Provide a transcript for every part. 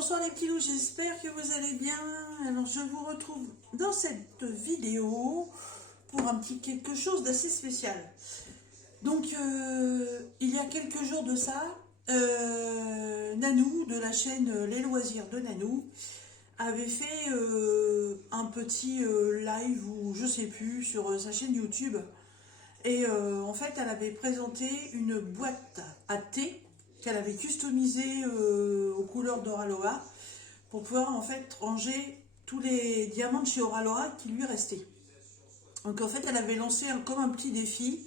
Bonsoir les petits loups, j'espère que vous allez bien. Alors je vous retrouve dans cette vidéo pour un petit quelque chose d'assez spécial. Donc il y a quelques jours de ça, Nanou de la chaîne Les Loisirs de Nanou avait fait un petit live ou je sais plus sur sa chaîne YouTube. Et en fait elle avait présenté une boîte à thé qu'elle avait customisée aux couleurs d'Oraloa pour pouvoir en fait ranger tous les diamants de chez Oraloa qui lui restaient. Donc en fait elle avait lancé comme un petit défi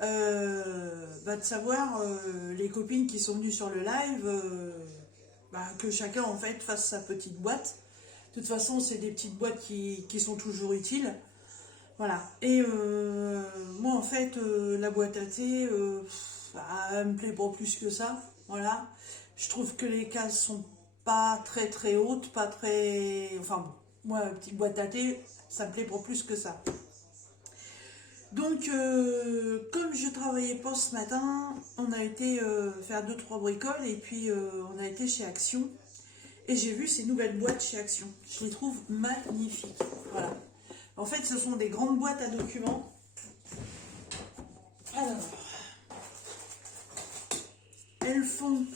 de savoir les copines qui sont venues sur le live que chacun en fait fasse sa petite boîte. De toute façon c'est des petites boîtes qui sont toujours utiles. Voilà. Et moi en fait la boîte à thé elle me plaît pas plus que ça. Voilà. Je trouve que les cases sont pas très très hautes, pas très. Enfin bon, moi petite boîte à thé, ça me plaît pas plus que ça. Donc comme je travaillais pas ce matin, on a été faire 2-3 bricoles et puis on a été chez Action. Et j'ai vu ces nouvelles boîtes chez Action. Je les trouve magnifiques. Voilà. En fait, ce sont des grandes boîtes à documents. Alors, elles font,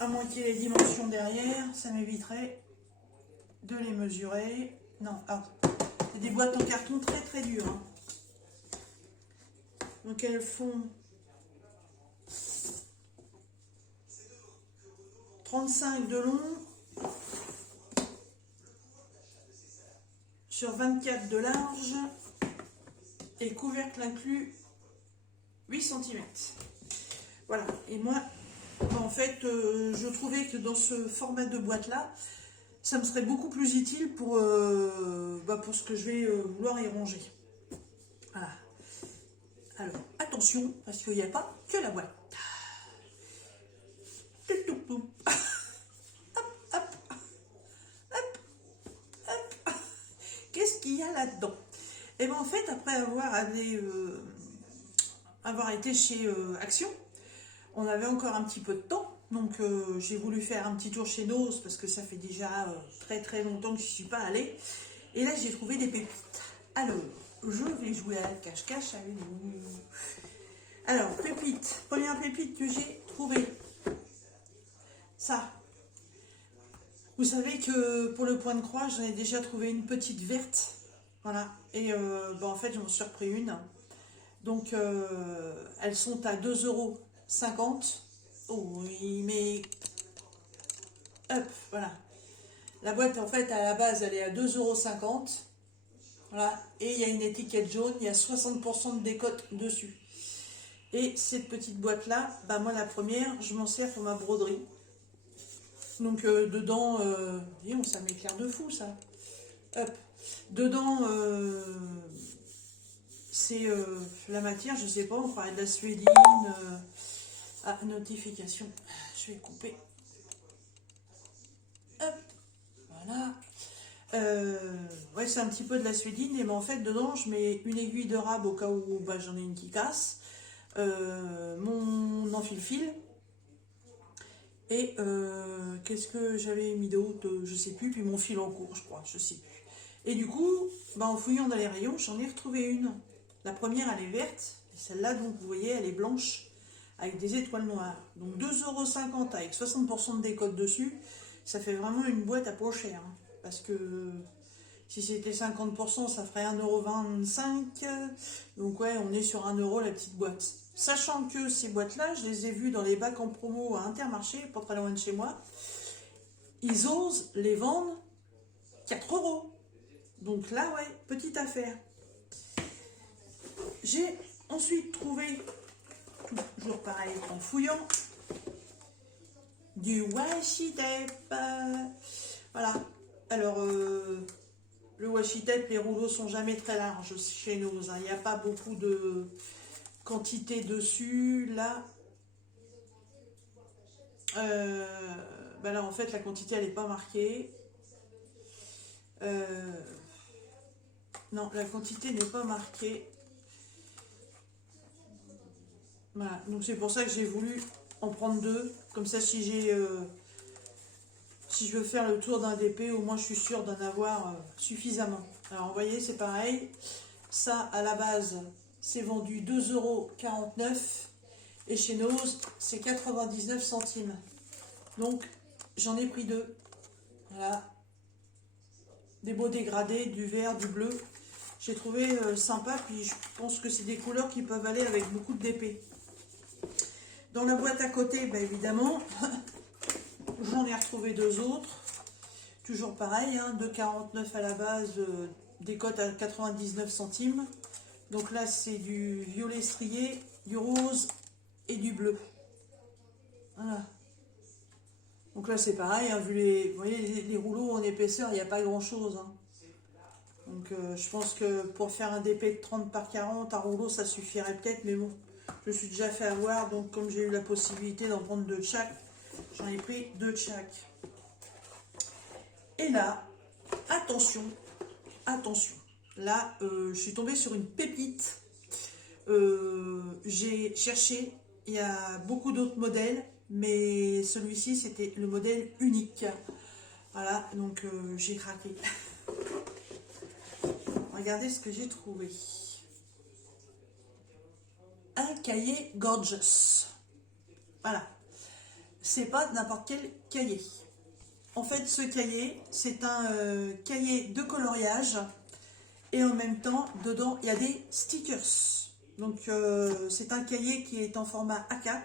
à moins qu'il y ait les dimensions derrière, ça m'éviterait de les mesurer. Non, c'est des boîtes en carton très très dures. Hein. Donc elles font 35 de long sur 24 de large et couvercle inclus 8 cm. Voilà, et moi, en fait, je trouvais que dans ce format de boîte-là, ça me serait beaucoup plus utile pour ce que je vais vouloir y ranger. Voilà. Alors, attention, parce qu'il n'y a pas que la boîte. Qu'est-ce qu'il y a là-dedans? Et bien en fait, après avoir été chez Action, on avait encore un petit peu de temps. Donc j'ai voulu faire un petit tour chez Nose parce que ça fait déjà très très longtemps que je ne suis pas allée. Et là j'ai trouvé des pépites. Alors, je vais jouer à la cache-cache avec vous. Alors, pépite. Première pépite que j'ai trouvée. Ça. Vous savez que pour le point de croix, j'en ai déjà trouvé une petite verte. Voilà. Et en fait, j'en suis repris une. Donc, elles sont à 2,50 €. Oh oui, mais... Hop, voilà. La boîte, en fait, à la base, elle est à 2,50 €. Voilà. Et il y a une étiquette jaune, il y a 60% de décote dessus. Et cette petite boîte-là, moi, la première, je m'en sers pour ma broderie. Donc, dedans, ça m'éclaire de fou, ça. Hop. Dedans, c'est la matière, je sais pas, on parlait de la suédine. Notification. Je vais couper. Hop. Voilà. Ouais, c'est un petit peu de la suédine. Et en fait, dedans, je mets une aiguille de rab au cas où j'en ai une qui casse. Mon enfile-fil. Et qu'est-ce que j'avais mis d'autre? Je sais plus. Puis mon fil en cours, je crois. Je sais plus. Et du coup, en fouillant dans les rayons, j'en ai retrouvé une. La première, elle est verte. Et celle-là, donc, vous voyez, elle est blanche avec des étoiles noires. Donc 2,50 € avec 60% de décote dessus. Ça fait vraiment une boîte à pas cher. Hein, parce que si c'était 50%, ça ferait 1,25 €. Donc ouais, on est sur 1 € la petite boîte. Sachant que ces boîtes-là, je les ai vues dans les bacs en promo à Intermarché, pas très loin de chez moi. Ils osent les vendre 4 €. Donc là, ouais, petite affaire. J'ai ensuite trouvé, toujours pareil en fouillant, du washi tape. Voilà. Alors, le washi tape, les rouleaux sont jamais très larges chez nous. Hein. Il n'y a pas beaucoup de quantité dessus. Là, là en fait, la quantité, elle n'est pas marquée. Non, la quantité n'est pas marquée. Voilà, donc c'est pour ça que j'ai voulu en prendre deux. Comme ça, si j'ai Si je veux faire le tour d'un DP, au moins je suis sûre d'en avoir suffisamment. Alors vous voyez, c'est pareil. Ça, à la base, c'est vendu 2,49 € et chez Nose, c'est 99 centimes. Donc, j'en ai pris deux. Voilà. Des beaux dégradés, du vert, du bleu. J'ai trouvé sympa, puis je pense que c'est des couleurs qui peuvent aller avec beaucoup de DP. Dans la boîte à côté, bah, évidemment, j'en ai retrouvé deux autres. Toujours pareil, hein, 2,49 à la base, des cotes à 99 centimes. Donc là, c'est du violet strié, du rose et du bleu. Voilà. Donc là, c'est pareil, hein, vu vous voyez, les rouleaux en épaisseur, il n'y a pas grand-chose. Hein. Donc je pense que pour faire un DP de 30 par 40, un rouleau, ça suffirait peut-être. Mais bon, je me suis déjà fait avoir. Donc comme j'ai eu la possibilité d'en prendre deux de chaque, j'en ai pris deux de chaque. Et là, attention, attention. Là, je suis tombée sur une pépite. J'ai cherché, il y a beaucoup d'autres modèles, mais celui-ci, c'était le modèle unique. Voilà, donc j'ai craqué. Regardez ce que j'ai trouvé. Un cahier Gorgeous. Voilà. C'est pas n'importe quel cahier. En fait, ce cahier, c'est un cahier de coloriage. Et en même temps, dedans, il y a des stickers. Donc, c'est un cahier qui est en format A4.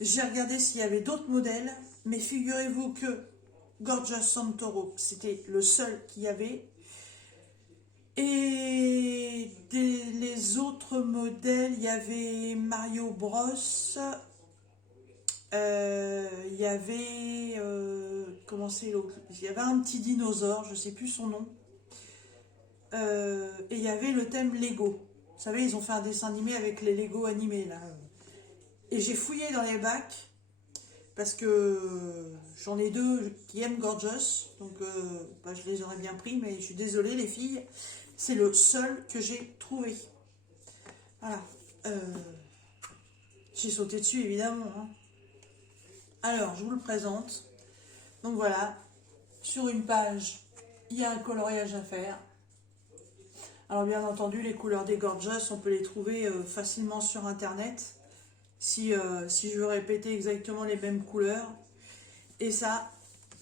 J'ai regardé s'il y avait d'autres modèles. Mais figurez-vous que Gorgeous Santoro, c'était le seul qu'il y avait. Et les autres modèles, il y avait Mario Bros. Il y avait... comment c'est l'autre? Il y avait un petit dinosaure, je ne sais plus son nom. Et il y avait le thème Lego. Vous savez, ils ont fait un dessin animé avec les Lego animés, là. Et j'ai fouillé dans les bacs, parce que j'en ai deux qui aiment Gorgeous. Donc, bah, je les aurais bien pris, mais je suis désolée, les filles. C'est le seul que j'ai trouvé. Voilà. J'ai sauté dessus, évidemment. Hein. Alors, je vous le présente. Donc voilà. Sur une page, il y a un coloriage à faire. Alors, bien entendu, les couleurs des Gorgeous, on peut les trouver facilement sur Internet. Si je veux répéter exactement les mêmes couleurs. Et ça,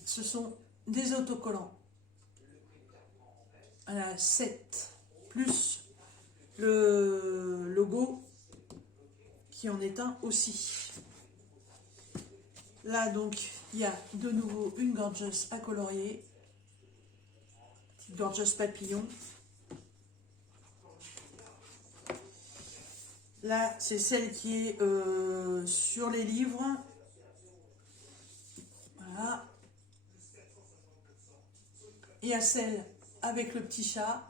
ce sont des autocollants. Voilà, 7 plus le logo qui en est un aussi. Là donc il y a de nouveau une Gorgeous à colorier, petite Gorgeous papillon. Là c'est celle qui est sur les livres. Voilà. Il y a celle avec le petit chat.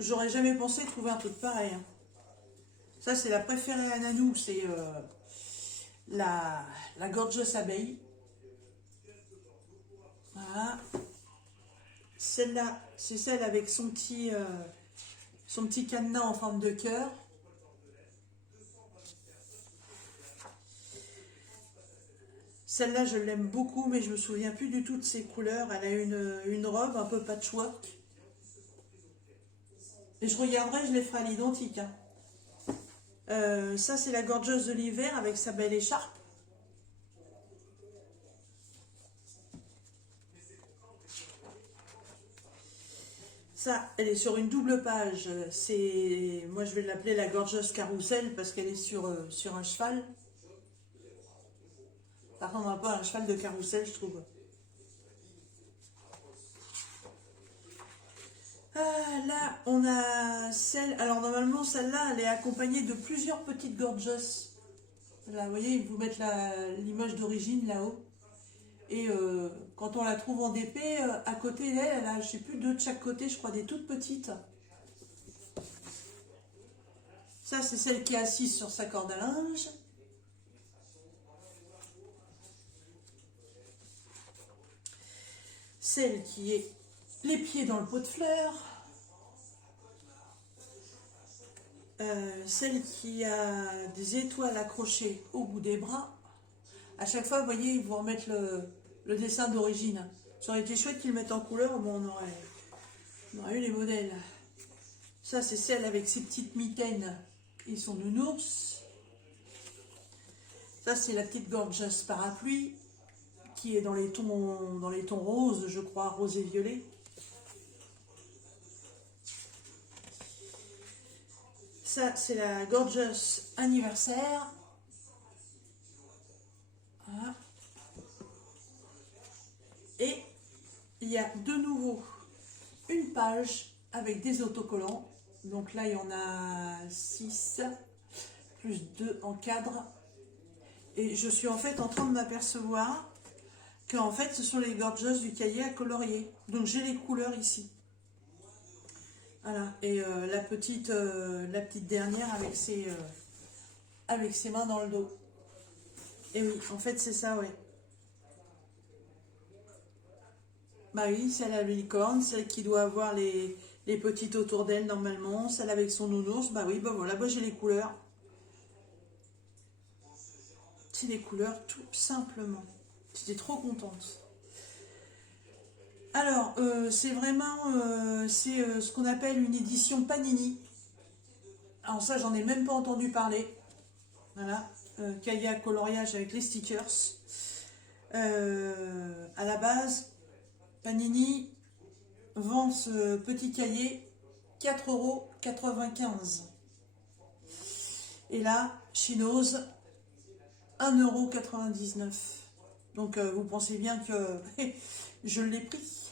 J'aurais jamais pensé trouver un truc pareil. Hein. Ça, c'est la préférée à Nanou, c'est la Gorgeous abeille. Voilà. Celle-là, c'est celle avec son petit cadenas en forme de cœur. Celle-là, je l'aime beaucoup, mais je me souviens plus du tout de ses couleurs. Elle a une robe un peu patchwork. Et je regarderai, je les ferai à l'identique. Hein. Ça, c'est la Gorgeous de l'hiver avec sa belle écharpe. Ça, elle est sur une double page. Moi, je vais l'appeler la Gorgeous Carousel parce qu'elle est sur un cheval. Ça ressemble un peu à un cheval de carrousel, je trouve. Ah, là, on a celle... Alors, normalement, celle-là, elle est accompagnée de plusieurs petites Gorgeous. Là, vous voyez, ils vous mettent l'image d'origine là-haut. Et quand on la trouve en DP, à côté d'elle, elle a, je sais plus, deux de chaque côté, je crois, des toutes petites. Ça, c'est celle qui est assise sur sa corde à linge. Celle qui est les pieds dans le pot de fleurs. Celle qui a des étoiles accrochées au bout des bras. À chaque fois, vous voyez, ils vont remettre le dessin d'origine. Ça aurait été chouette qu'ils le mettent en couleur, bon, on aurait eu les modèles. Ça, c'est celle avec ses petites mitaines et son nounours. Ça, c'est la petite Gorgeous Parapluie, qui est dans les tons roses, je crois, rose et violet. Ça, c'est la Gorgeous Anniversaire. Voilà. Et il y a de nouveau une page avec des autocollants. Donc là, il y en a 6, plus 2 en cadre. Et je suis en fait en train de m'apercevoir qu'en fait, ce sont les Gorgeous du cahier à colorier. Donc j'ai les couleurs ici. Voilà. Et la petite dernière avec ses mains dans le dos. Et oui, en fait, c'est ça, ouais. Bah oui, celle à la licorne, celle qui doit avoir les petites autour d'elle normalement, celle avec son nounours, bah oui, bah voilà, bah j'ai les couleurs. C'est les couleurs tout simplement. J'étais trop contente. Alors, c'est vraiment, ce qu'on appelle une édition Panini. Alors ça, j'en ai même pas entendu parler. Voilà, cahier à coloriage avec les stickers. À la base, Panini vend ce petit cahier 4,95 €. Et là, chez Nose, 1,99 €. Donc vous pensez bien que je l'ai pris.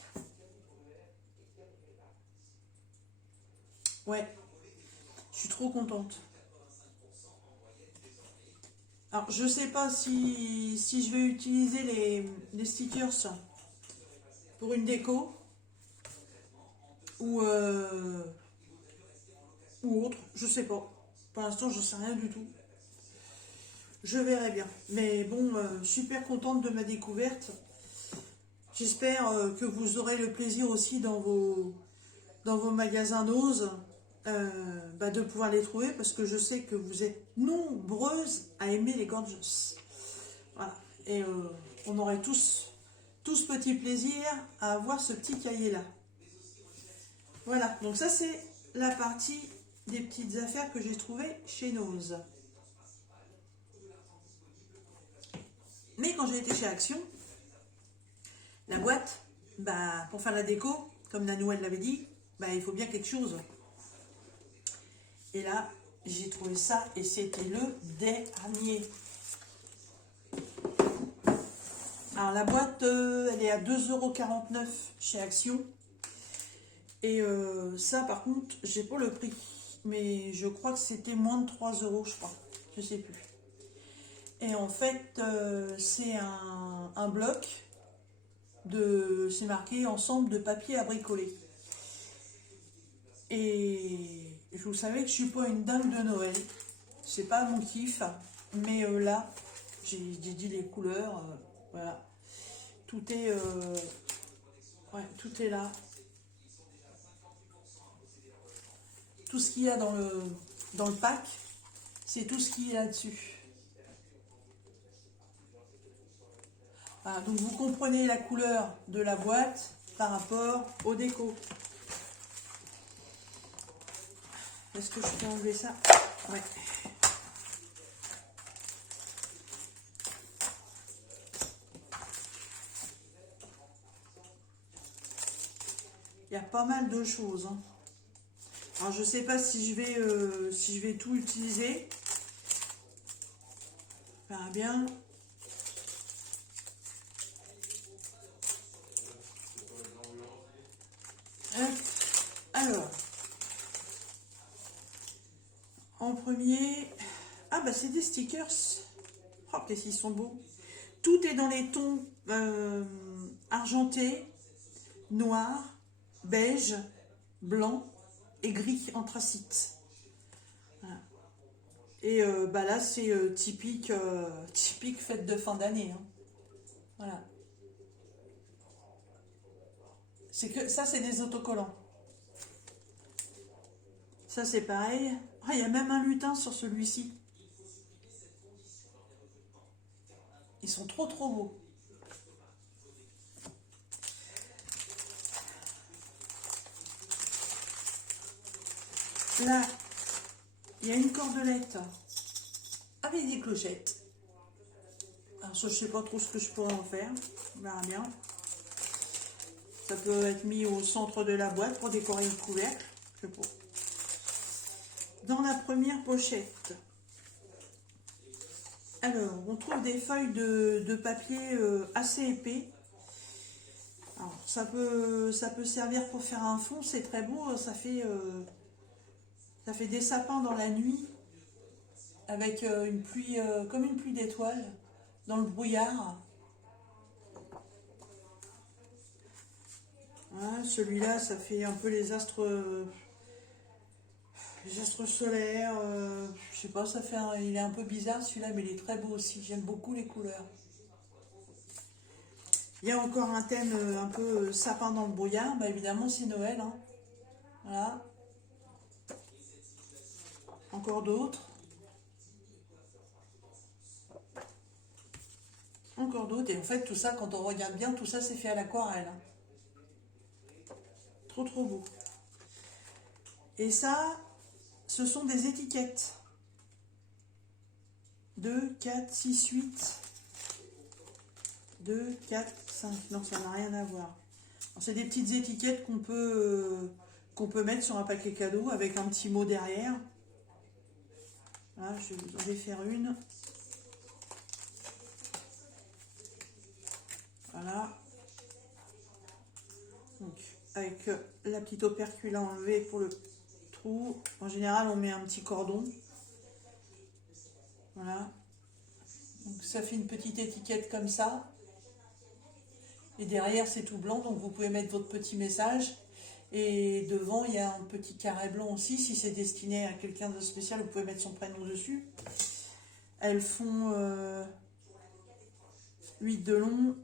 Ouais, je suis trop contente. Alors, je sais pas si je vais utiliser les stickers pour une déco ou, ou autre, je sais pas. Pour l'instant, je sais rien du tout. Je verrai bien. Mais bon, super contente de ma découverte. J'espère que vous aurez le plaisir aussi dans vos magasins Nose de pouvoir les trouver parce que je sais que vous êtes nombreuses à aimer les Gorgeous. Voilà. Et on aurait tous ce petit plaisir à avoir ce petit cahier-là. Voilà. Donc ça, c'est la partie des petites affaires que j'ai trouvées chez Nose. Mais quand j'ai été chez Action, la boîte, pour faire la déco, comme Nanou elle l'avait dit, il faut bien quelque chose. Et là, j'ai trouvé ça et c'était le dernier. Alors la boîte, elle est à 2,49 € chez Action. Et ça, par contre, j'ai pas le prix. Mais je crois que c'était moins de 3 €, je crois. Je sais plus. Et en fait, c'est un bloc c'est marqué ensemble de papier à bricoler. Et vous savez que je suis pas une dingue de Noël. C'est pas mon kiff. Mais là, j'ai dit les couleurs. Voilà. Tout est, tout est là. Tout ce qu'il y a dans le pack, c'est tout ce qu'il y a là-dessus. Voilà, donc vous comprenez la couleur de la boîte par rapport au déco. Est-ce que je peux enlever ça? Ouais. Il y a pas mal de choses. Hein. Alors je sais pas si je vais tout utiliser. On verra bien. Alors, en premier, c'est des stickers. Oh, qu'est-ce qu'ils sont beaux. Tout est dans les tons argentés, noir, beige, blanc et gris anthracite. Voilà. Et là, c'est typique fête de fin d'année. Hein. Voilà. Ça, c'est des autocollants. Ça, c'est pareil. Ah, il y a même un lutin sur celui-ci. Ils sont trop trop beaux. Là, il y a une cordelette avec des clochettes. Alors ça, je sais pas trop ce que je pourrais en faire. On verra bien. Ça peut être mis au centre de la boîte pour décorer le couvercle. Je sais pas. Dans la première pochette, alors, on trouve des feuilles de papier assez épais. Alors, ça peut servir pour faire un fond, c'est très beau. Ça fait des sapins dans la nuit avec une pluie, comme une pluie d'étoiles dans le brouillard. Hein, celui-là, ça fait un peu les astres solaires. Je sais pas, il est un peu bizarre celui-là, mais il est très beau aussi. J'aime beaucoup les couleurs. Il y a encore un thème un peu sapin dans le brouillard. Bah, évidemment, c'est Noël. Hein. Voilà. Encore d'autres. Encore d'autres. Et en fait, tout ça, quand on regarde bien, tout ça, c'est fait à l'aquarelle. Hein. Trop, trop beau. Et ça, ce sont des étiquettes. 2, 4, 6, 8. 2, 4, 5. Non, ça n'a rien à voir. C'est des petites étiquettes qu'on peut mettre sur un paquet cadeau avec un petit mot derrière. Là, je vais faire une. Voilà. Donc, avec la petite opercule à enlever pour le trou. En général, on met un petit cordon. Voilà. Donc, ça fait une petite étiquette comme ça. Et derrière, c'est tout blanc, donc vous pouvez mettre votre petit message. Et devant, il y a un petit carré blanc aussi. Si c'est destiné à quelqu'un de spécial, vous pouvez mettre son prénom dessus. Elles font 8 de long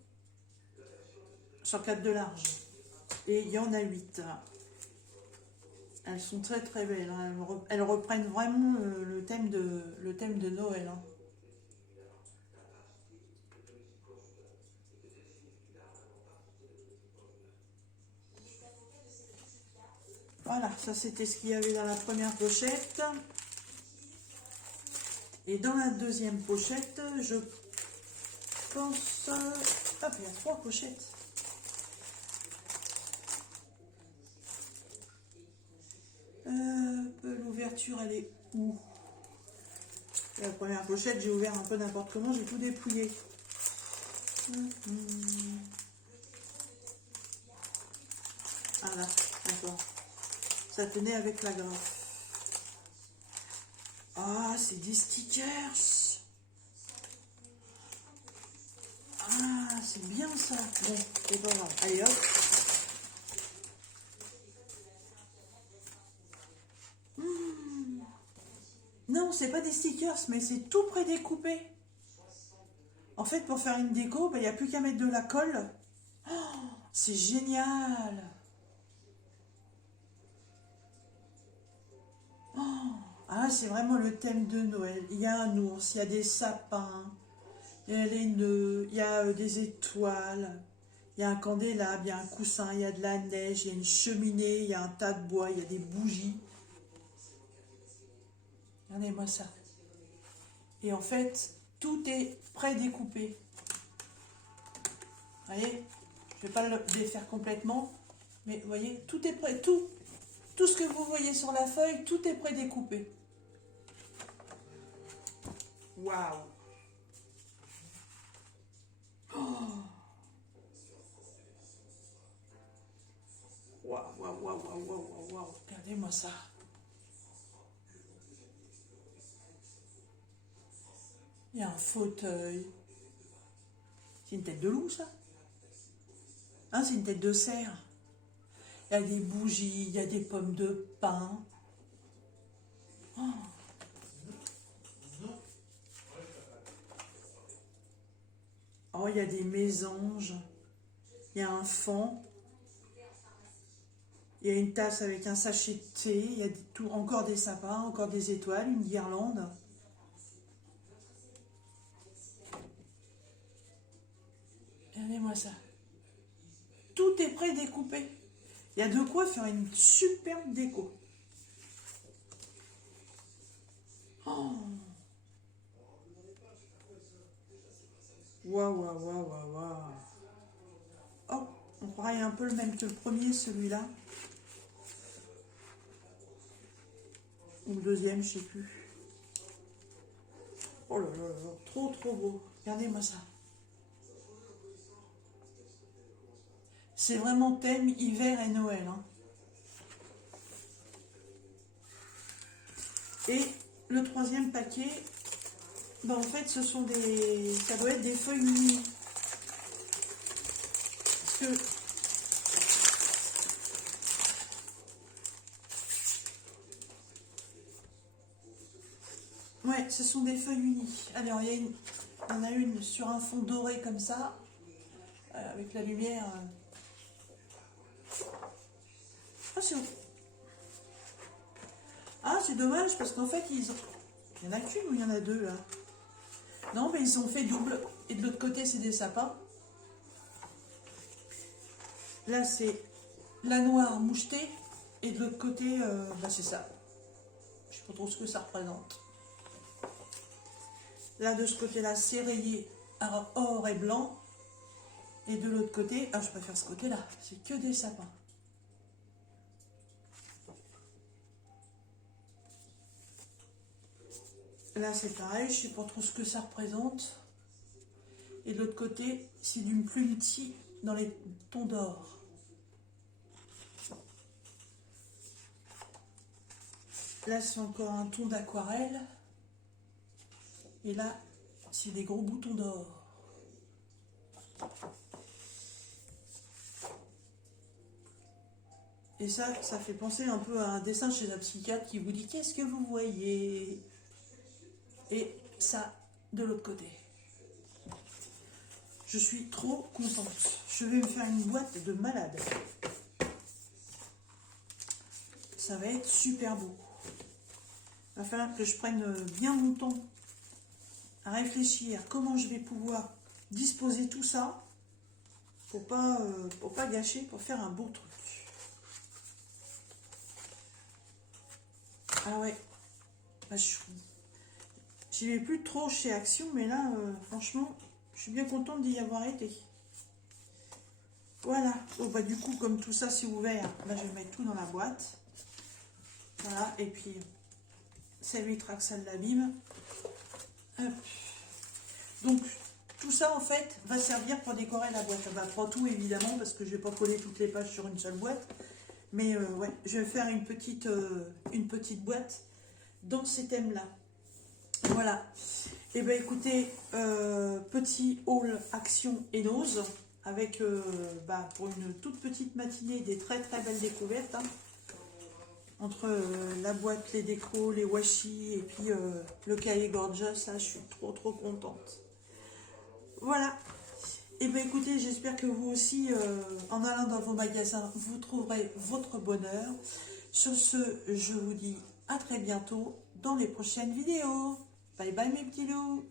sur 4 de large. Et il y en a 8. Elles sont très très belles. Hein. Elles reprennent vraiment le thème de Noël. Hein. Voilà, ça c'était ce qu'il y avait dans la première pochette. Et dans la deuxième pochette, je pense... Hop, il y a 3 pochettes. L'ouverture, elle est où? La première pochette, j'ai ouvert un peu n'importe comment, j'ai tout dépouillé. Ah là, d'accord. Ça tenait avec la graffe. Ah, c'est des stickers. Ah, c'est bien ça. Bon, c'est pas grave. Allez hop. Non, c'est pas des stickers, mais c'est tout prédécoupé. En fait, pour faire une déco, il n'y a plus qu'à mettre de la colle. Oh, c'est génial. Oh, ah, c'est vraiment le thème de Noël. Il y a un ours, il y a des sapins, il y a les nœuds, il y a des étoiles, il y a un candélabre, il y a un coussin, il y a de la neige, il y a une cheminée, il y a un tas de bois, il y a des bougies. Regardez-moi ça. Et en fait, tout est prédécoupé. Vous voyez, je ne vais pas le défaire complètement, mais vous voyez, tout est prêt, tout ce que vous voyez sur la feuille, tout est prédécoupé. Waouh! Waouh, waouh, waouh, waouh, waouh, waouh, regardez-moi ça. Il y a un fauteuil. C'est une tête de loup, ça? Hein, c'est une tête de cerf. Il y a des bougies, il y a des pommes de pin. Oh, oh, il y a des mésanges. Il y a un faon. Il y a une tasse avec un sachet de thé, il y a encore des sapins, encore des étoiles, une guirlande. Regardez-moi ça. Tout est pré-découpé. Il y a de quoi faire une superbe déco. Oh. Waouh, waouh, waouh, waouh, waouh. Oh, on croirait un peu le même que le premier, celui-là. Ou le deuxième, je sais plus. Oh là là là, trop trop beau. Regardez-moi ça. C'est vraiment thème hiver et Noël. Hein. Et le troisième paquet, ben en fait, ce sont des... Ça doit être des feuilles unies. Parce que... Ouais, ce sont des feuilles unies. Alors, il y en a une sur un fond doré comme ça, avec la lumière. Ah, c'est... Ah, c'est dommage parce qu'en fait, ils ont... Il y en a qu'une ou il y en a deux là? Non, mais ils ont fait double. Et de l'autre côté, c'est des sapins. Là, c'est la noire mouchetée. Et de l'autre côté, bah, c'est ça. Je ne sais pas trop ce que ça représente. Là, de ce côté-là, c'est rayé or et blanc. Et de l'autre côté, ah, je préfère ce côté-là. C'est que des sapins. Là, c'est pareil. Je ne sais pas trop ce que ça représente. Et de l'autre côté, c'est du plumeti dans les tons d'or. Là, c'est encore un ton d'aquarelle. Et là, c'est des gros boutons d'or. Et ça fait penser un peu à un dessin chez un psychiatre qui vous dit « Qu'est-ce que vous voyez ?» Et ça, de l'autre côté. Je suis trop contente. Je vais me faire une boîte de malade. Ça va être super beau. Il va falloir que je prenne bien mon temps à réfléchir comment je vais pouvoir disposer tout ça pour pas gâcher, pour faire un beau truc. Ah ouais, bah, j'y vais plus trop chez Action, mais là, franchement, je suis bien contente d'y avoir été. Voilà, bon, bah, du coup, comme tout ça c'est ouvert, là, je vais mettre tout dans la boîte. Voilà, et puis, ça évitera que ça l'abîme. Donc, tout ça, en fait, va servir pour décorer la boîte. Bah, pas tout, évidemment, parce que je vais pas coller toutes les pages sur une seule boîte. Mais ouais, je vais faire une petite boîte dans ces thèmes-là. Voilà. Et bien, écoutez, petit haul Action et Nose, avec, pour une toute petite matinée, des très très belles découvertes. Hein. Entre la boîte, les décos, les washi et puis le cahier Gorgeous, là, je suis trop trop contente. Voilà. Et bien écoutez, j'espère que vous aussi, en allant dans vos magasins, vous trouverez votre bonheur. Sur ce, je vous dis à très bientôt dans les prochaines vidéos. Bye bye mes petits loups.